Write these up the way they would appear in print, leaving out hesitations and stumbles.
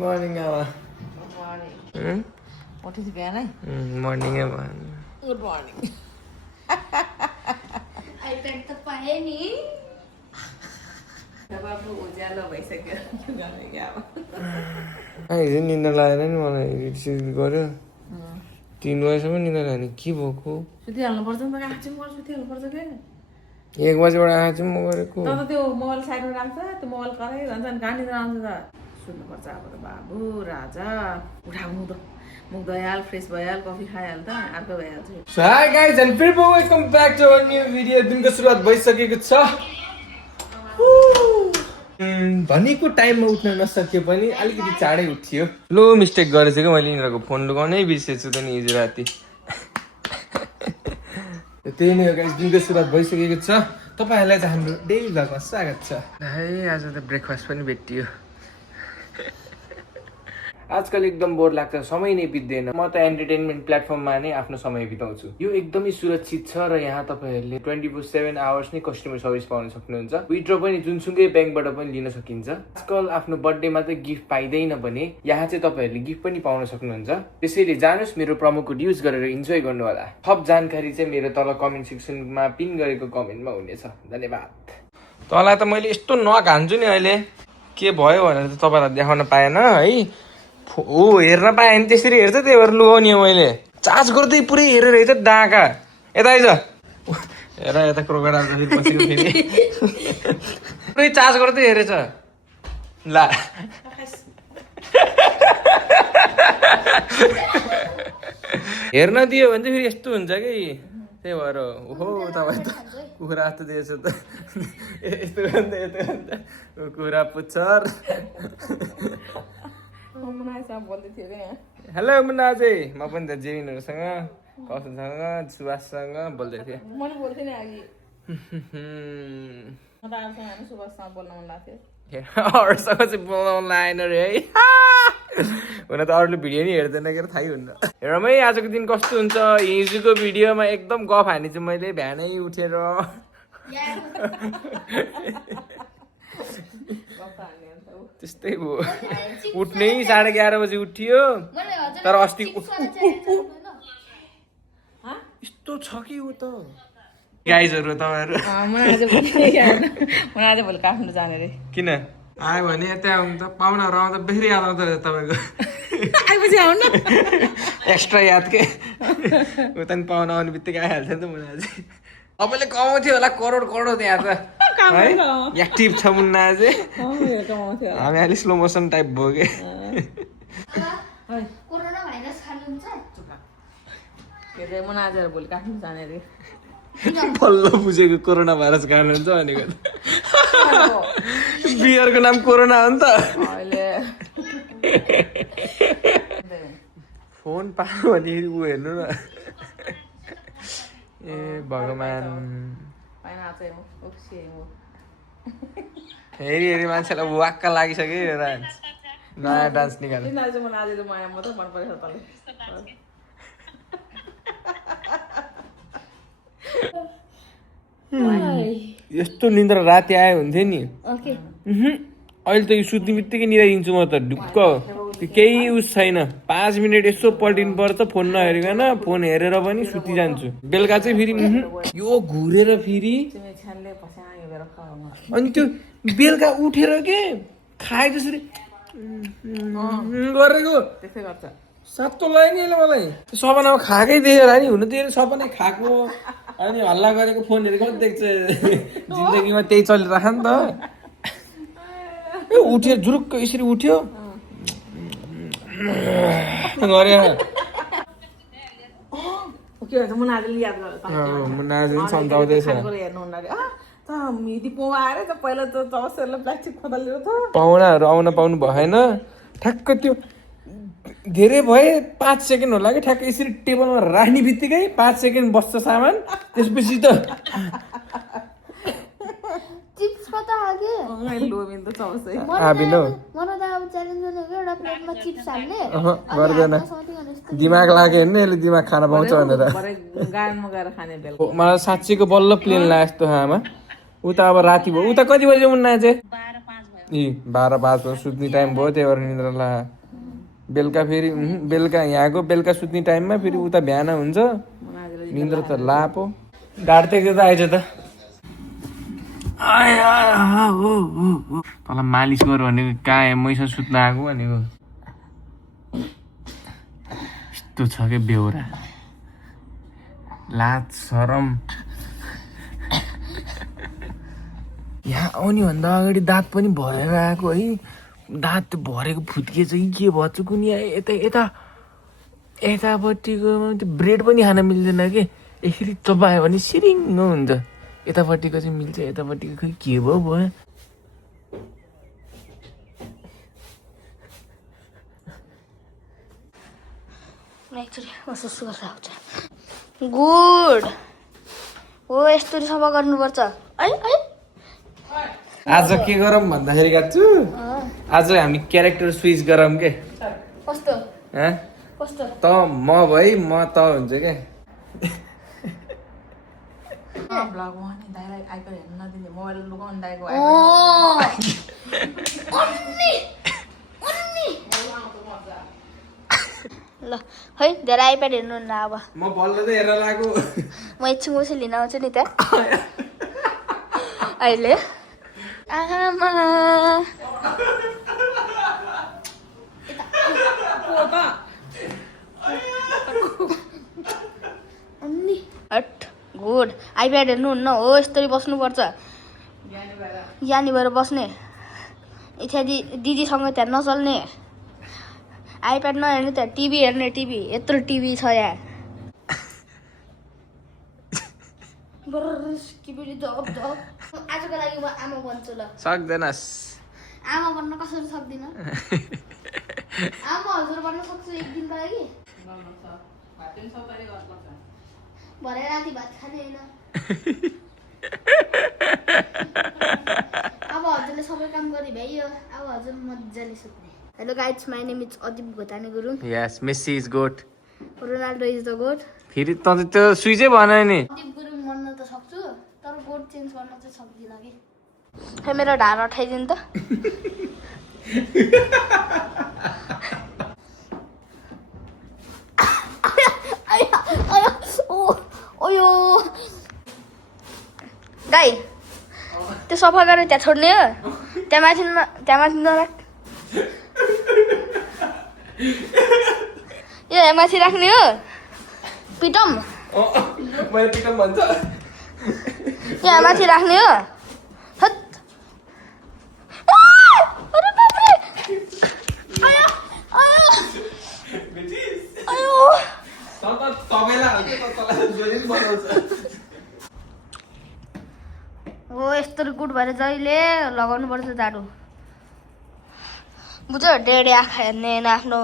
Morning आमा उठेपछि बिहानै मर्निङै भयो गुड मर्निङ आइप्याड त पाएँ नि बाबु उज्यालो भइसक्यो के गर्ने क्या अब हिजो निन्दा लागेन नि मलाई रिसिभ गऱ्यो 3 बजीसम्म निन्दा लाग्यो नि के भएको सुतिहाल्नुपर्छ नि त आँखी म सुतिहाल्नुपर्छ क्या 1 बजीबाट आएको चाहिँ म गरेको त त्यो मोबाइल साइडमा राख्छ त्यो मोबाइल कराइरहन्छ नि कहाँ निद्रा आउँछ त सुत्नुपर्छ अब त बाबु राजा उठाउनु त मुख धोइहाल फ्रेस भइहाल कफी खाइहाल त अर्को भइहाल्छ हाई गाइज एन्ड फेरि welcome back to our new video दिनको सुरुवात भइसकेको छ भनेको टाइममा उठ्न नसके पनि अलिकति चाँडै उठियो लो मिस्टेक गरेछ क्या मैले यिनीहरूको फोन लगाउनै बिर्सेछु त नि हिजो राति त्यही नै हो गाइज दिनको सुरुवात भइसकेको छ तपाईँहरूलाई चाहिँ हाम्रो डेली भ्लगमा स्वागत छ है आज त ब्रेकफास्ट पनि भेटियो आजकल एकदम बोर लाग्छ समय नै बित्दैन म त एन्टरटेनमेन्ट प्लेटफर्ममा नै आफ्नो समय बिताउँछु यो एकदमै सुरक्षित छ र यहाँ तपाईँहरूले 24/7 आवर्स नै कस्टमर सर्भिस पाउन सक्नुहुन्छ विथड्र पनि जुनसुकै ब्याङ्कबाट पनि लिन सकिन्छ आजकल आफ्नो बर्थडेमा त गिफ्ट पाइँदैन भने यहाँ चाहिँ तपाईँहरूले गिफ्ट पनि पाउन सक्नुहुन्छ त्यसैले जानुहोस् मेरो प्रोमो कोड युज गरेर इन्जोय गर्नु होला थप जानकारी चाहिँ मेरो तल कमेन्ट सेक्सनमा पिन गरेको कमेन्टमा हुनेछ धन्यवाद तँलाई त मैले यस्तो नक हान्छु नि अहिले के भयो भनेर त तपाईँलाई देखाउन पाएन है ओ हेर्न पाएँ नि त्यसरी हेर्छ त्यही भएर लुगाउने मैले चार्ज गर्दै पुरै हेरेर हेर्छ डाँका यता आइज हेर यता क्रोकोडाइल फेरि बसेको फेरि पुरै चार्ज गर्दै हेरेछ ला हेर्न दियो भने चाहिँ फेरि यस्तो हुन्छ कि त्यही भएर ओहो तपाईँ त कुखुरा जस्तो दिएछ त यस्तो गर्दा यस्तो गर्दा कुखुरा पुच्छर हेलो मुन्ना अझै म पनि त जेविनहरूसँग कौशलसँग सुभाषसँग बोल्दै थिएँ मैले बोल्थेँ नि अघि म त आफूसँग सुभाषसँग बोल्न मन लाग्थ्यो अरूसँग चाहिँ बोलाउनु लागेन रे है हुन त अरूले भिडियो नि हेर्दैन के थाहै हुन्न हेरौँ है आजको दिन कस्तो हुन्छ हिजोको भिडियोमा एकदम गफ हानेछु मैले बिहानै उठेर त्यस्तै भयो उठ्नै 11:30 बजी उठियो तर अस्ति यस्तो छ कि ऊ त गाइजहरू तपाईँहरू म आज भोलि काठमाडौँ जाने रे किन आयो भने यता आउनु त पाहुनाहरू आउँदा बेसी याद आउँछ तपाईँको आएपछि आउनु एक्स्ट्रा याद के उता नि पाहुना आउने बित्तिकै आइहाल्छ नि त मुना अझै तपाईँले कमाउँथ्यो होला करोड त्यहाँ त है एक्टिभ छ मुन्ना अझै हामी अलि स्लो मोसन टाइप भयो कि कोरोना भाइरस खानुहुन्छ के अरे म आज भोलि काठमाडौँ जाने रे बल्ल बुझेको कोरोना भाइरस खानुहुन्छ भनेको बियरको नाम कोरोना हो नि त अहिले फोन पायो भने ऊ हेर्नु न ए भगवान् हेरी हेरी मान्छेलाई वाक्क लागिसक्यो यो डान्स नयाँ डान्स निकाल्नु यस्तो निन्द्रा राति आयो हुन्थ्यो नि अहिले त यो सुत्ने बित्तिकै निदाइदिन्छु म त ढुक्क केही उस छैन 5 मिनट यसो पल्टिनु पर्छ फोन नहेरिकन फोन हेरेर पनि सुतिजान्छु बेलुका चाहिँ फेरि यो घुरेर फेरि अनि त्यो बेलुका उठेर के खाए जसरी गरेको त्यसै गर्छ सातो लाग्यो नि यसले मलाई सपनामा खाएकै देखेर नि हुनु त्यो सपना खाएको अनि हल्ला गरेको फोन हेरेको देख्छ जिन्दगीमा त्यही चलिरहेको नि त उठ्यो जुरुक्क यसरी उठ्यो गरे मुना आज सम्झाउँदैछ पाहुनाहरू आउन पाउनु भएन ठ्याक्क त्यो धेरै भए 5 सेकेन्ड होला कि ठ्याक्क यसरी टेबलमा राख्ने बित्तिकै 5 सेकेन्ड बस्छ सामान त्यसपछि त चिप्स कता आगे गर्दैन दिमाग लाग्यो भने यसले दिमाग खान पाउँछ भनेर मलाई साँच्चीको बल्ल प्लेन लाग्यो जस्तो आमा उता अब राति भयो उता कति बजी मुन्ना चाहिँ यी 12-5 सुत्ने टाइम भयो त्यही भएर निद्रा ला बेलुका फेरि बेलुका यहाँको बेलुका सुत्ने टाइममा फेरि उता बिहान हुन्छ निन्द्रा त लापो ढाडतेको त आएछ त तँलाई मालिस गर भनेको कहाँ मैसँग सुत्न आएको भनेको यस्तो छ क्या बेहोरा लाज सरम यहाँ आउने भन्दा अगाडि दाँत पनि भरेर आएको है दाँत त्यो भरेको फुत्किएछ कि के भएछ कुनी यता यता यतापट्टिको त्यो ब्रेड पनि खान मिल्दैन कि यसरी चबायो भने सिरिङ्ग हुन्छ यतापट्टिको चाहिँ मिल्छ यतापट्टिको खै के भयो भयो गुड हो यस्तो सफा गर्नुपर्छ है है आज के गरौँ भन्दाखेरि गाछु आज हामी क्यारेक्टर स्विच गरौँ के कस्तो हँ? कस्तो त म भई म त हुन्छ क्या ब्लग नि दाइलाई आइपड हेर्नु नदिने मोबाइल लुकाउनु दाइको ल है धेरै आइप्याड हेर्नु न अब म बल्ल त हेरेर लागेको म एकछिन पछि लिन आउँछु नि त्यहाँ अहिले आमा हट गुड आइप्याड हेर्नुहुन्न हो यस्तरी बस्नुपर्छ ज्ञानी भएर बस्ने इत्यादि दिदीसँग त्यहाँ नचल्ने आइप्याड नहेर्ने त्यहाँ टिभी हेर्ने टिभी यत्रो टिभी छ यहाँ आजको लागि म आमा बन्छु ल सक्दैनस् आमा बन्न कसरी सक्दिनँ आमा हजुर बन्न सक्छु एक दिनको लागि भरे राति भात खाने होइन अब हजुरले सबै काम गरे भ्याइयो अब हजुर मजाले सुत्ने hello guys my name is Adip Ghotane Gurung yes Messi is GOAT Ronaldo is the GOAT फेरि त त्यो स्विचै भन नि अदिप गुरुङ बन्न त सक्छु तर गोट चेन्ज गर्न चाहिँ सक्दिनँ कि खै मेरो ढाड अठाइदिनु त गाई त्यो सफा गरेर त्यहाँ छोड्ने हो त्यहाँ माथि नराख यो यहाँ माथि राख्ने हो पिटम मैले पिटम भन्छ यहाँ माथि राख्ने हो हट अरे बाबरे आयो आयो आयो हो यस्तो गुड भएर जहिले लगाउनु पर्छ जाडो बुझ डेढे आँखा हेर्ने आफ्नो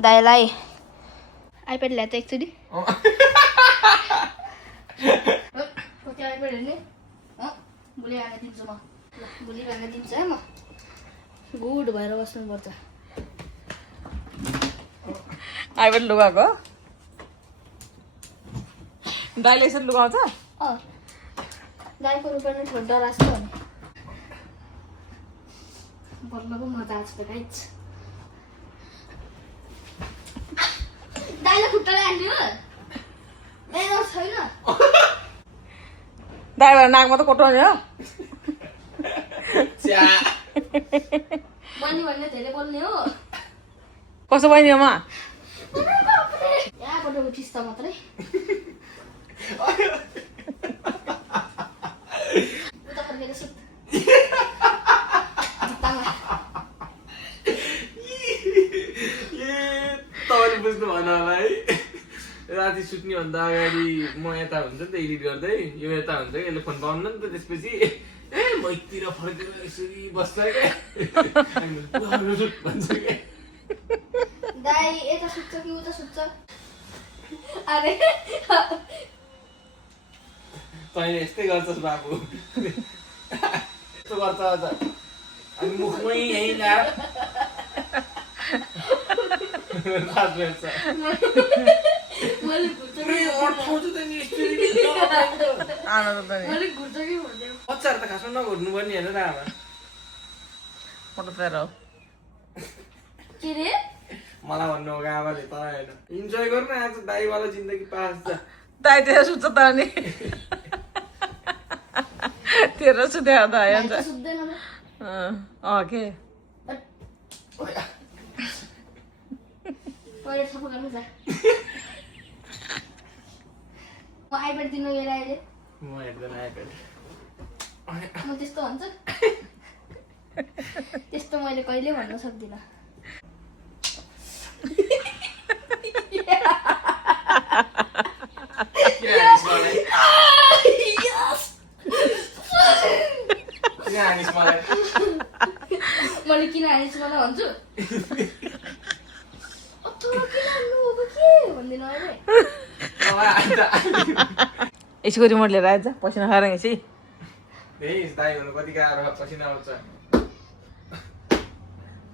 दाइलाई आइप्याड ल्याए त एकचोटि कति आइप्याड हेर्ने भोलि हाल्न दिन्छु म भोलि हाल्न दिन्छु है म गुड भएर बस्नुपर्छ आइपड लुगाएको दाइले यसरी लुगाउँछ गाईको रूपमा नै ठोट डराएको भने बल्लको मजा आएको छ त गाइज दाइले खुट्टाले हाल्ने हो मेरो छैन दाइबाट नाकमा त कोटाउने हो बहिनी भन्ने धेरै बोल्ने हो कसो बहिनी हो म यहाँबाट उठिस् त मात्रै उता फर्केर सुत जुत्तामा तपाईँले बुझ्नु भएन होला है राति सुत्ने भन्दा अगाडि म यता हुन्छ नि त एडिट गर्दै यो यता हुन्छ कि यसले फोन पाउनु नि त त्यसपछि ए मैतिर फर्केर यसरी बस्छ क्या भन्छ क्या दाइ यता सुत्छ कि उता सुत्छ अरे तैँले यस्तै गर्छस् बाबु यस्तो गर्छ अझ अनि मुखमै यहीँ ल्याएर रात भेट्छ मैले घुर्छ बच्चाहरू त खासमा नघुर्नु पर्ने होइन र आमा फोटो तेरो के रे मलाई भन्नु हो आमाले त होइन इन्जोय गर्नु आज दाइवाला जिन्दगी पास छ दाइ तेरो सुत्छ त अनि तेरो सुत्यो त भाइ हुन्छ त सुत्दैन म के टोइलेट सफा गर्नु छ म आइप्याड दिनु गएर अहिले म हेर्दैन आइप्याड म त्यस्तो भन्छु त्यस्तो मैले कहिले भन्न सक्दिनँ मैले किन हानिस् मलाई भन्छु अथवा किन हान्नु अब के भन्दिनँ अहिले यसको रिमोट लिएर आएछ पसिना खाएर हिँड्छ दाइ हुनु कति गाह्रो पसिना आउँछ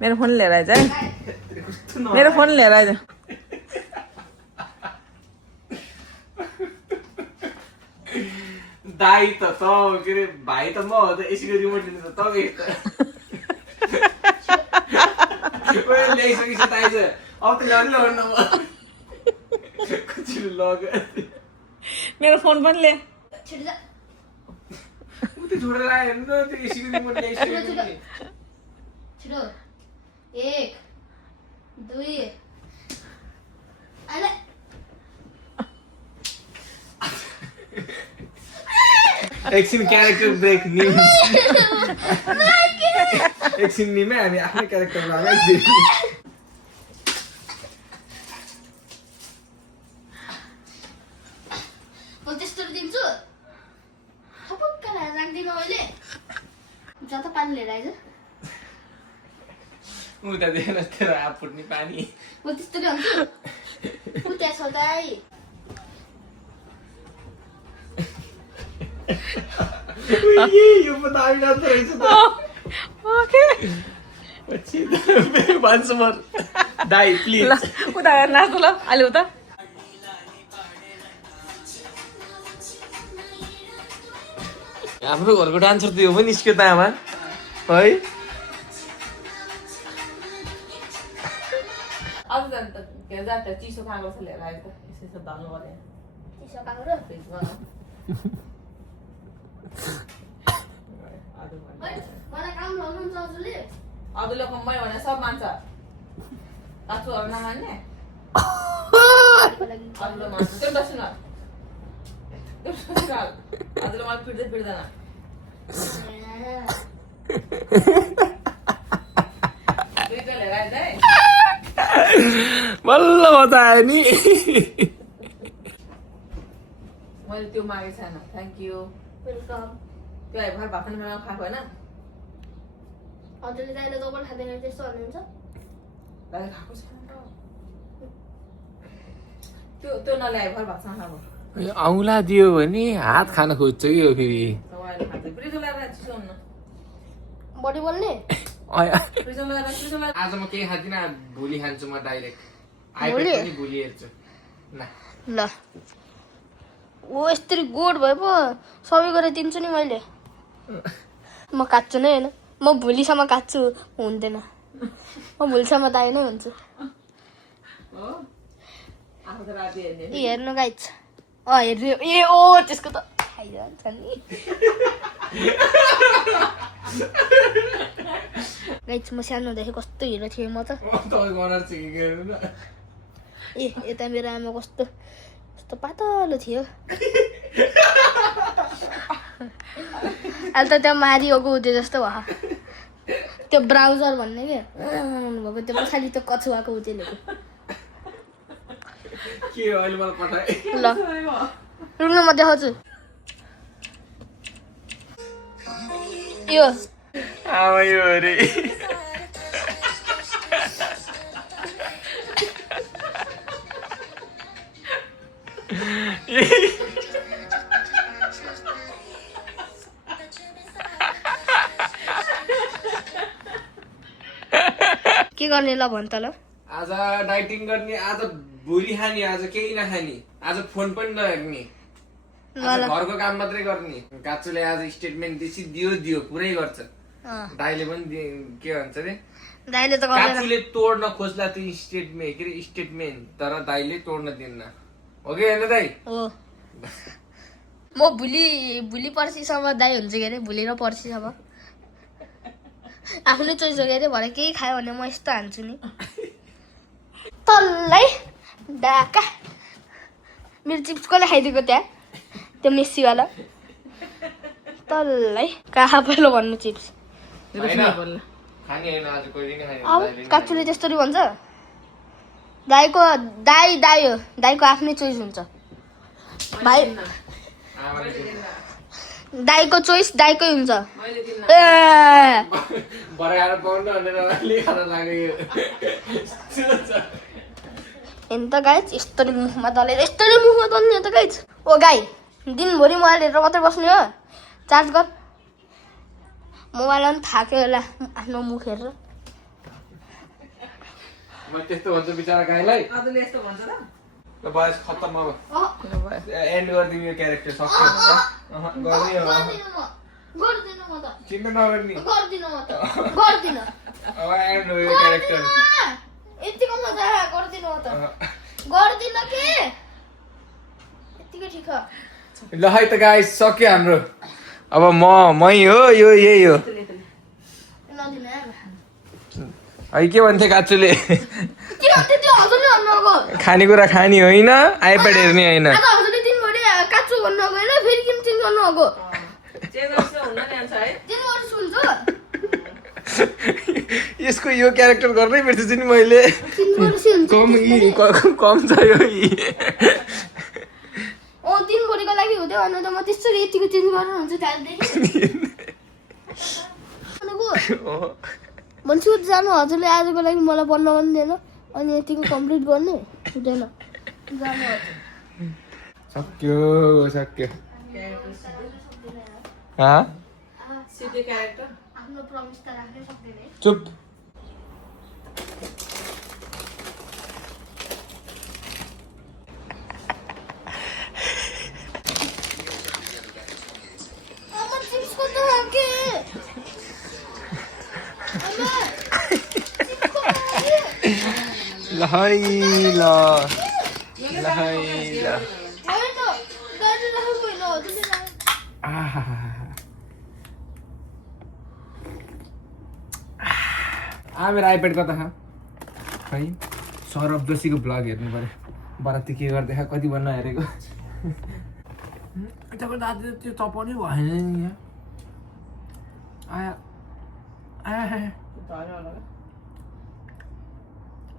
मेरो फोन लिएर आएछ है मेरो फोन लिएर आएछ दाइ त के अरे भाइ त म हो त यसको रिमोट लिनु त तपाईँ ल्याइसकेपछि दाइ चाहिँ अब त ल्याउनु ल्याउनु म कतिले लग्यो मेरो फोन पनि ले छिटो जा उतै छोडेर आयो नि त त्यो एसीको रिमोट ल्याइसकेपछि छिटो 1 2 अहिले एकछिन क्यारेक्टर ब्रेक न्युज एकछिन निमै हामी आफ्नै क्यारेक्टर लगाइ म त्यस्तो दिन्छु थपक्क लाएर राख्दिनँ मैले जता पानी लिएर आइज उता देखेन तेरो हात फुट्ने पानी म त्यस्तो भन्छु उता छ दाइ यो पो दामी नाच्दो रहेछ त पछि भन्छु म दाइ प्लिज उता हेर नाच्नु ल अलि उता हाम्रो घरको डान्सर त यो पनि निस्क्यो त आमा है अझ जान्छ के जान्छ चिसो खाएको छ लिएर आएछ यसो धाल्नु पर्यो चिसो काँक्रो फ्रिजमा मलाई काम लाउनुहुन्छ हजुरले अदुलो कम्मै भने सब मान्छ काचुहरू नमान्ने अदुलो मान्छ त्यो बस्नु अदुलो मलाई पिट्दै पिट्दैन दुईटा लिएर आएछ है बल्ल मजा आयो नि मैले त्यो मागेको छैन थ्याङ्क यू वेलकम त्यो भर भात पनि खाएको होइन हजुरले दाइले दोबल खाँदैन त्यस्तो भन्नुहुन्छ दाइले खाएको छैन त्यो नल्याए भर भातसँग खाएको औँला दियो भने हात खान खोज्छ कि हो फेरि तपाईँले खान्छ फ्रिजमा लगाएर चिसो हुन्न बडी बोल्ने फ्रिजमा लगाएर आज म केही खाँदिनँ भोलि खान्छु म डाइरेक्ट आइपड भोलि? पनि भोलि हेर्छु न ल ओ यस्तरी गोड भए पो सबै गरेर दिन्छु नि मैले म काट्छु नै होइन म भोलिसम्म काट्छु हुँदैन म भोलिसम्म दाइ नै हुन्छु हो आफू त राति हेर्ने ए हेर्नु गाइज हेर्नु ए ओ त्यसको त खाइरहन्छ नि गाइज म सानो हुँदाखेरि कस्तो हिरो थिएँ म त तपाईँको अनुहार चाहिँ के हेर्नु न ए यता मेरो आमा कस्तो कस्तो पातलो थियो अहिले त त्यो मारिएको हुँदै जस्तो भयो त्यो ब्राउजर भन्ने के भएको त्यो पछाडि त्यो कछुवाको उ त्यसले के हो अहिले मलाई पठाए ल रुङ्नु म देखाउँछु यो आमा यो अरे के गर्ने ल भन् त ल आज डाइटिङ गर्ने आज भोलि खाने आज केही नखाने आज फोन पनि नहेर्ने आज घरको काम मात्रै गर्ने काचुले आज स्टेटमेन्ट दियो पुरै गर्छ दाइले पनि के भन्छ अरे दाइले त गर्दैन काचुले तोड्न खोज्ला त्यो स्टेटमेन्ट तर दाइले तोड्न दिन्न हो कि होइन दाइ हो म भोलि पर्सिसम्म दाइ हुन्छ के अरे भोलि र पर्सिसम्म आफूले चोइस हो के अरे भरे केही खायो भने म यस्तो हान्छु नि तल्लै डाका मेरो चिप्स कसले खाइदिएको त्यहाँ त्यो मेस्सीवाला तल्लै कहाँ पहिलो भन्नु चिप्स खाने होइन आज कहिले नै खाने अब काचुले त्यस्तरी भन्छ दाइको हो दाइको आफ्नै चोइस हुन्छ भाइ दाइको चोइस दाइकै हुन्छ ए बराएर पाउनु भनेर खान लाग्यो हेर्नु त गाइज यस्तरी मुखमा दलेर यस्तरी मुखमा दल्ने त गाइज ओ गाई दिनभरि मोबाइल हेरेर मात्रै बस्ने हो चार्ज गर मोबाइलमा पनि थाक्यो होला आफ्नो मुख हेरेर म त्यस्तो भन्छु बिचरा गाईलाई अरूले यस्तो भन्छ त ल बस खत्तम अब एन्ड गरिदिनु यो क्यारेक्टर सक्यो गर्ने हो गर्दिन म त चिन्ता नगर्ने गर्दिन म त गर्दिन अब एन्ड हो यो क्यारेक्टर यतिको मजा गर्दिन म त गर्दिन के यतिकै ठिक हो ल है त गाइस सक्यो हाम्रो अब मै हो यो यही हो नदिन है के भन्थे काचुले के भन्थे त्यो हजुरले भन्नुभएको खानेकुरा खाने होइन आइप्याड हेर्ने होइन आज हजुरले दिनभरि काचु भन्नु होइन फेरि किन चेन्ज गर्नुभएको चेन्जर्स हुन्न नि अन्त है चेन्ज गर्नु सुन्छ यसको यो क्यारेक्टर गर्नै बिर्सेछु नि मैले कम छ यो दिनभरिको लागि हुँदै भने त म त्यसरी यतिको चेन्ज गरेर हुन्छ त्यहाँदेखि भन्छु जानु हजुरले आजको लागि मलाई पढ्न पनि दिएन अनि यतिको कम्प्लिट गर्ने हुँदैन जानु सक्यो सिधै क्यारेक्टर आफ्नो प्रमिस त राख्नै सक्दैन चुप मेरो आइप्याड कता खा है सौरभ जोशीको ब्लग हेर्नु पर्यो बराती के गर्दै कति भन्न हेरेको दाजु त्यो चपाउनै भएन नि यहाँ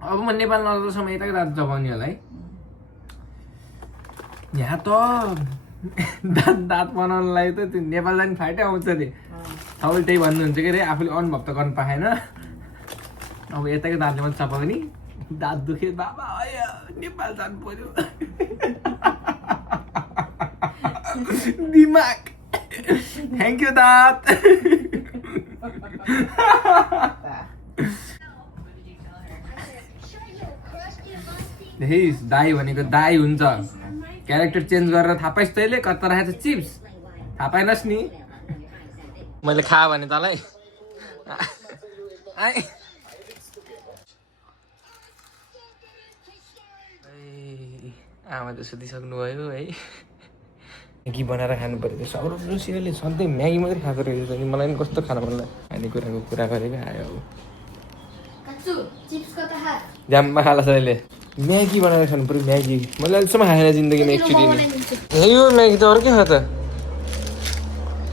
अब म नेपाल नजाँदासम्म यताकै दाजु चपाउने होला है यहाँ त दाँत बनाउनलाई त त्यो नेपाल जाने फाइटै आउँछ अरे तपाईँले त्यही भन्नुहुन्छ के अरे आफूले अनुभव त गर्नु पाएन अब यताकै दाँतले मात्रै चपाउने दाँत दुख्यो बाबा नेपाल जानु पर्यो दिमाग थ्याङ्क यू दाँत दाई भनेको दाई हुन्छ क्यारेक्टर चेन्ज गरेर थाहा पाइस् तैँले कता राखेको छ चिप्स थाहा पाएनस् नि मैले खा भने तँलाई आमा त सुतिसक्नुभयो है म्यागी बनाएर खानु पऱ्यो सौरभ जोशीले सधैँ म्यागी मात्रै खाएको रहेछ नि मलाई पनि कस्तो खानु मन लाग्यो खानेकुराको कुरा गरेको आयो जाममा खाला अहिले म्यागी बनाएर खानु पऱ्यो म्यागी मैले अहिलेसम्म खाएन जिन्दगीमा एकचोटि यो म्यागी त अर्कै हो त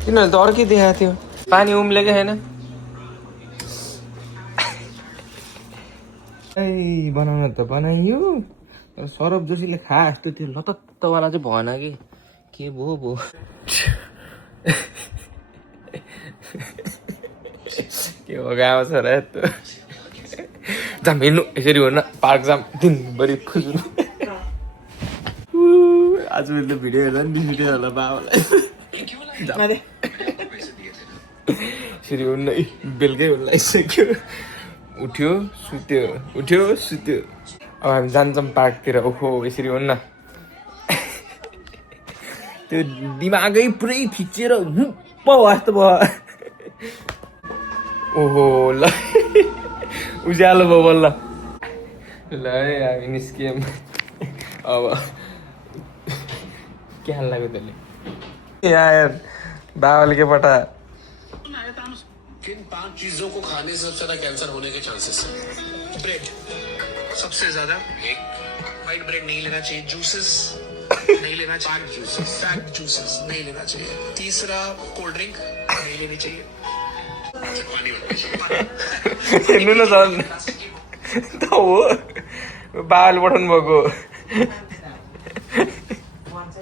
किनभने त अर्कै देखाएको थियो पानी उम्लेकै छैन बनाउन त बनाइयो तर सौरभ जोशीले खा जस्तो त्यो लतत्तवाला चाहिँ भएन के भो के हो गाउँ छ र यस्तो जाम हेर्नु यसरी हो न पार्क जाम दिनभरि खुज्नु आज मैले भिडियो हेर्दा नि रिस होला बाबालाई यसरी हो न बेलुकै हुन लागिसक्यो उठ्यो सुत्यो अब हामी जान्छौँ पार्कतिर ओहो यसरी हो न त्यो दिमागै पुरै थिचेर हुप्प भयो जस्तो भयो ओहो ल उज्यालो भयो बल्ल ल है हामी निस्कियौँ अब के हाल लाग्यो त्यसले यार बाबाले के पटा किन 5 चीजों को खाने से सबसे ज्यादा कैंसर होने के चांसेस हैं? ब्रेड सबसे ज्यादा, एक व्हाइट ब्रेड नहीं लेना चाहिए, जूसेस नहीं लेना चाहिए, पैक्ड जूसेस नहीं लेना चाहिए, तीसरा कोल्ड ड्रिंक नहीं लेनी चाहिए, पानी हेर्नु न झन् त हो बाबाले पठाउनु भएको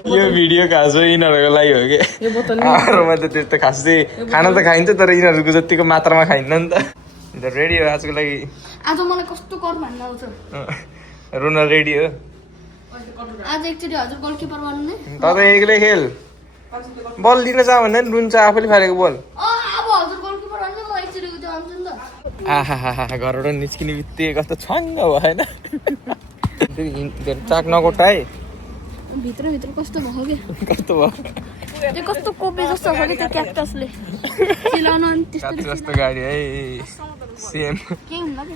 यो भिडियो खास यिनीहरूको लागि हो कि हाम्रोमा त त्यस्तो खास चाहिँ खाना त खाइन्छ तर यिनीहरूको जतिको मात्रामा खाइन्न नि त रेडी हो आजको लागि आज मलाई कस्तो कर भन्न आउँछ रुन रेडी हो आज एकचोटि हजुर गोलकिपर बन्नु नै त एक्लै खेल बल दिन जा भन्दा नि रुन्छ आफैले फालेको बल अब हजुर गोलकिपर बन्नु म एकचोटि उता आउँछु नि त आहा घरबाट निस्किने बित्तिकै कस्तो छङ्ग भएन चाक नकोटाए भित्र कस्तो भयो के कस्तो भयो त्यो कस्तो कोपे जस्तो छ कि त्यो क्याक्टसले चिलाउन अनि त्यस्तो जस्तो गाडी है सेम के हुन्न के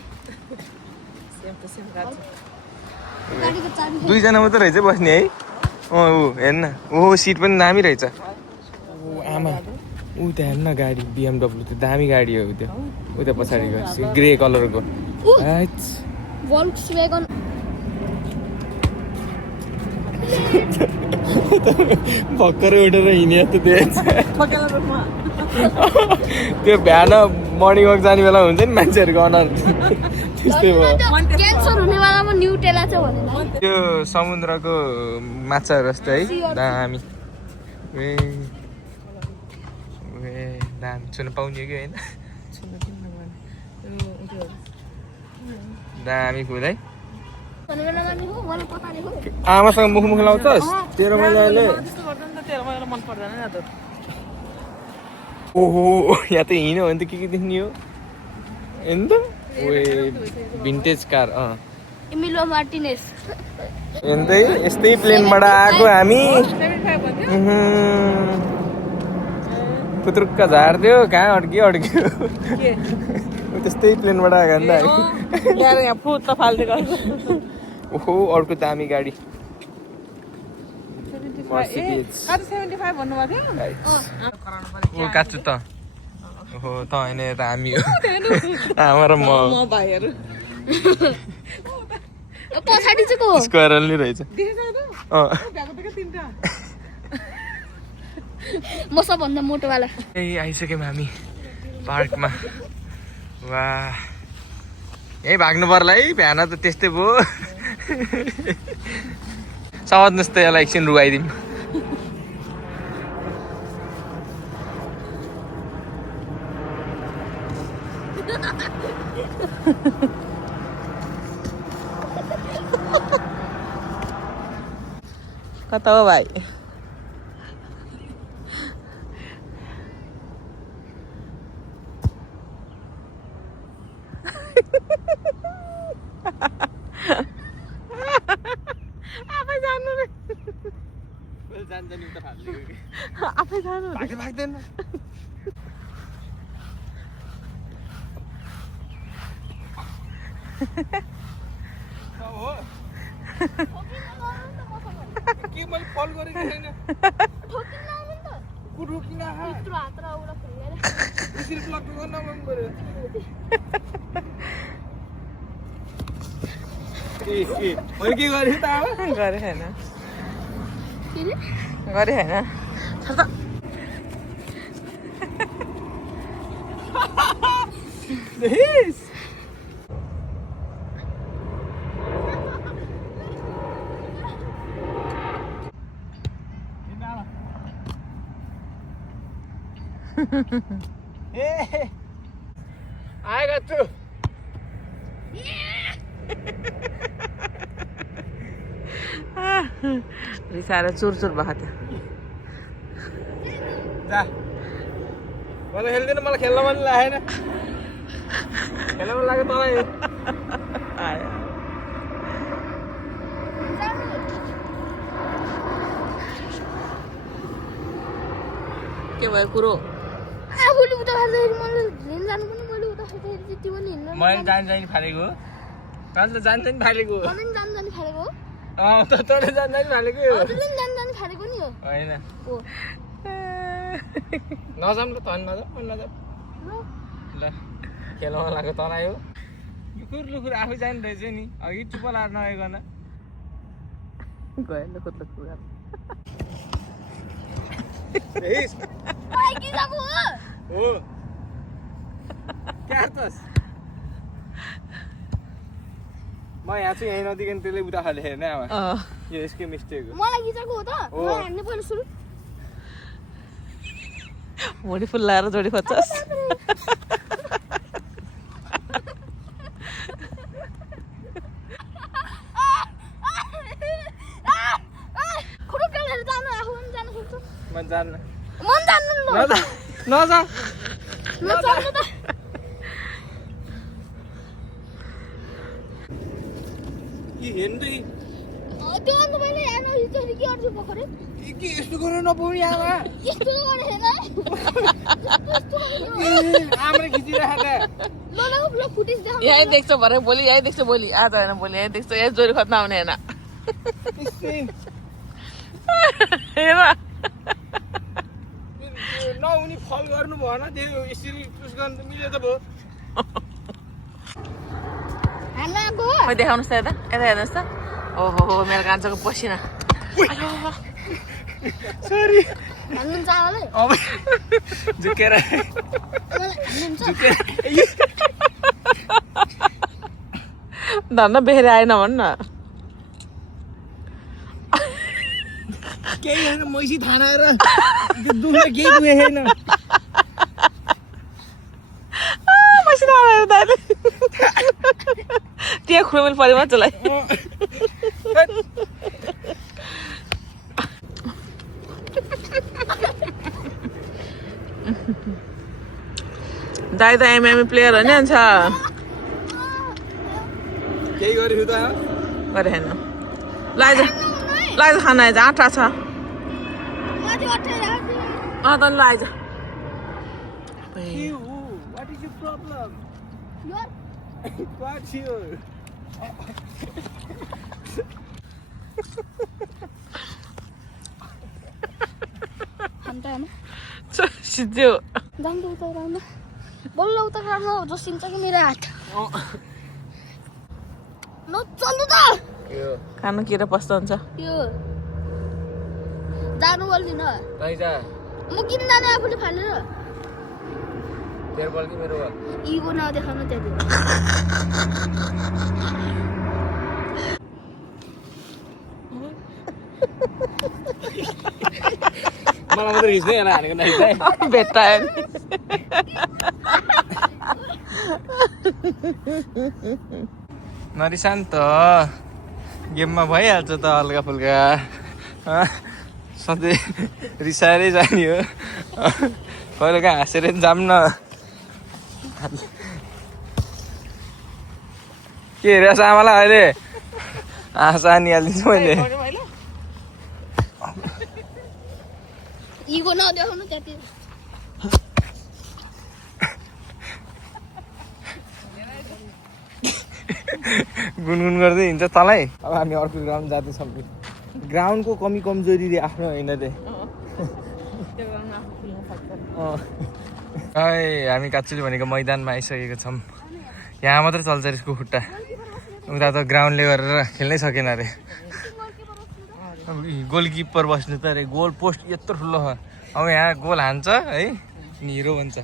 गाडीको चाबी दुईजना मात्रै रहेछ बस्ने है ऊ हेर्न ओहो सिट पनि दामी रहेछ आमा ऊ त्यहाँ हेर्न गाडी BMW त्यो दामी गाडी हो त्यो उता पछाडिको ग्रे कलरको भोल्क्सव्यागन भर्खरै उठेर हिँड्यो त त्यो बिहान मर्निङ वाक जाने बेला हुन्छ नि मान्छेहरूको अनुहार त्यस्तै भयो क्यान्सर हुने बेलामा न्युटेला छ भनेर त्यो समुद्रको माछाहरू जस्तो है दामी दामी छुन पाउने कि होइन दामी फुल है आमासँग मुख लाउँछस् 13 महिनाले ओहो यहाँ त हिँड्यो भने त के देख्ने हो हेर्नु त भिन्टेज कार एमिलो मार्टिनेस हेर्दै यस्तै प्लेनबाट आएको हामी पुत्रुक्क झार्दियो कहाँ अड्कियो त्यस्तै प्लेनबाट आएको नि त ओहो अर्को दामी गाडी काट्छु त ओहो त होइन यता हामी हो आमा र म पछाडि चाहिँ को स्क्वायर नि रहेछ म सबभन्दा मोटोवाला ए आइसक्यौँ हामी पार्कमा वाह यही भाग्नु पर्ला है बिहान त त्यस्तै भयो सवाद्नुहोस् त यसलाई एकछिन रुवाइदिउँ कता हो भाइ आफै जानु भाग्दैन के मैले फल गरेको छैन रोकिन यसरी ब्लक गर्न मन पर्यो मैले के गरेँ त अब गरे छैन गरे छैन आएगा तू रिसाएर चुरचुर भएको थियो जा मलाई खेल्दैन मलाई खेल्न मन लागेन खेल्न मन लाग्यो तँलाई के भयो कुरो आफूले उता खाँदाखेरि मैले झिन जानु पनि मैले बस्दाखेरि चाहिँ तिमी पनि हिँड्नु मैले जान फालेको जान फालेको मलाई पनि जान फालेको हो तँले जान फालेको हजुरले पनि जान फालेको नि हो होइन हो नजाम ल तन नजाम ल खेलाउन लाग्यो तँलाई हो लुकुर आफै जाने रहेछ नि अघि चुप लाएर नगइकन गयो लुकुर के जाको हो हो क्या तस म यहाँ चाहिँ यहीँ नदिकन त्यसले उता खाले हेर्ने आमा यो यसकै मिस्टेक हो मलाई खिचेको हो त मलाई हान्ने पहिला सुरु मुडी फुल्लाएर जोडी खोज्छस् खुरुक्कलहरू जानु आफू पनि जानु सक्छु म जान्न मन जान्नु नजा नचल्नु त कि हेर्नु त त्यो अन्त मैले यहाँ नखिच्दाखेरि के गर्छु भर्खरै कि यस्तो गर्नु नपाउने आमा यस्तो गरेर आमाले खिचिरहेको ल ल ल फुटेज देखाउ यहीँ देख्छ भरे भोलि यहीँ देख्छ भोलि आज होइन भोलि यहीँ देख्छ यहीँ जोडी खोज्न आउने होइन हेर नहुने फल गर्नु भएन त्यो यसरी पुस गर्नु त मिल्यो त भयो हान्न आएको खै देखाउनुहोस् त यता यता हेर्नुहोस् त ओहो मेरो कान्छोको पसिना सरी हान्नु चाहलै अब झुकेर धन्न बेहेरी आएन भन् न केही होइन मैसी थानाएर त्यो दुख्न केही दुखेको छैन पसिना आएर दाइले त्यहाँ खुर्मेल पऱ्यो मजालाई दाइ त एमएमए प्लेयर हो नि अन्त केही गरेको त गरे होइन लाइज खाना आइज आँटा छ त ल आइज What is your problem? What's your? हान्ता होइन सिद्धो जान्छ उता राउन बल्ल उता राउन जोसिन्छ कि मेरो हात नचल्नु त खानु किरा पस्दो हुन्छ यो जानु बोल्दिन कहीँ जा म किन जाने आफूले फालेर तेरो बल कि मेरो बल इगो नदेखाउनु त्यति मलाई मात्रै खिच्दै होइन हानेको नखिच्दै भेट्टायो नरिसान त गेममा भइहाल्छ त हल्का फुल्का सधैँ रिसाएरै जाने हो कहिले कहाँ हाँसेर जाऊँ न के हेरेछ आमालाई अहिले हाँसा निहालिदिन्छु मैले इगो नदेखाउनु त्यति गुनगुन गर्दै हिँड्छ तँलाई अब हामी अर्को ग्राउन्ड जाँदैछौँ ग्राउन्डको कमी कमजोरी आफ्नो होइन रे हामी काचुली भनेको मैदानमा आइसकेको छौँ यहाँ मात्रै चल्छ यसको खुट्टा उता त ग्राउन्डले गरेर खेल्नै सकेन अरे अब गोलकिपर बस्नु त अरे गोल पोस्ट यत्रो ठुलो छ अब यहाँ गोल हान्छ है अनि हिरो बन्छ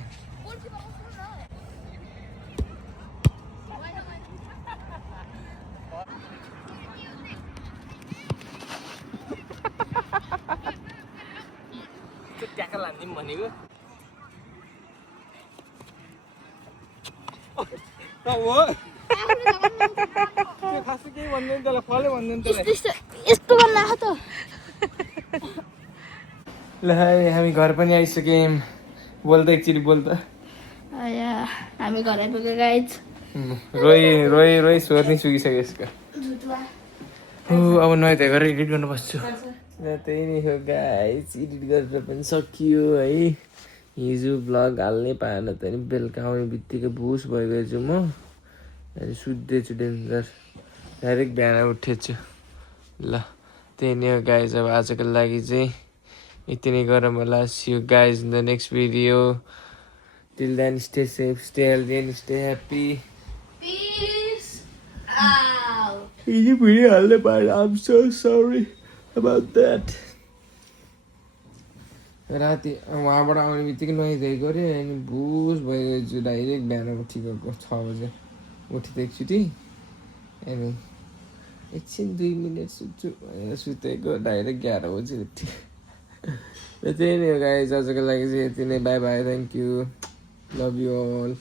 ट्याकल हान्दिउँ भनेको खासै केही भन्दैन त्यसलाई फलै भन्दैन त्यसलाई यस्तो गर्न आएको त ल हामी घर पनि आइसक्यौँ बोल त एकचोटि बोल त हामी घर आइपुग्यो गाइज रोइ स्वर नै सुकिसक्यो यसको अब नयाँ धेरै गरेर एडिट गर्न बस्छु र त्यही नै हो गाइज एडिट गरेर पनि सकियो है हिजो भ्लग हाल्नै पाएन त नि बेलुका आउने बित्तिकै भुस भइगएछु म अनि सुत्दैछु डेन्जर डाइरेक्ट बिहान उठेछु ल त्यही नै हो गाइज अब आजको लागि चाहिँ यति नै गरौँ होला see you guys in the next video till then stay safe stay healthy and stay happy Peace out. हिजो भिडियो हाल्नै पाएन I am so sorry about that राति उहाँबाट आउने बित्तिकै नुहाइधुवाइ गऱ्यो अनि भुस भइगएछु डाइरेक्ट बिहान उठेको 6 बजे उठेको एकचोटि अनि एकछिन 2 मिनट सुत्छु भनेर सुतेको डाइरेक्ट 11 बजी उठ्यो र त्यही नै हो गाइज आजको लागि चाहिँ यति नै bye bye thank you love you all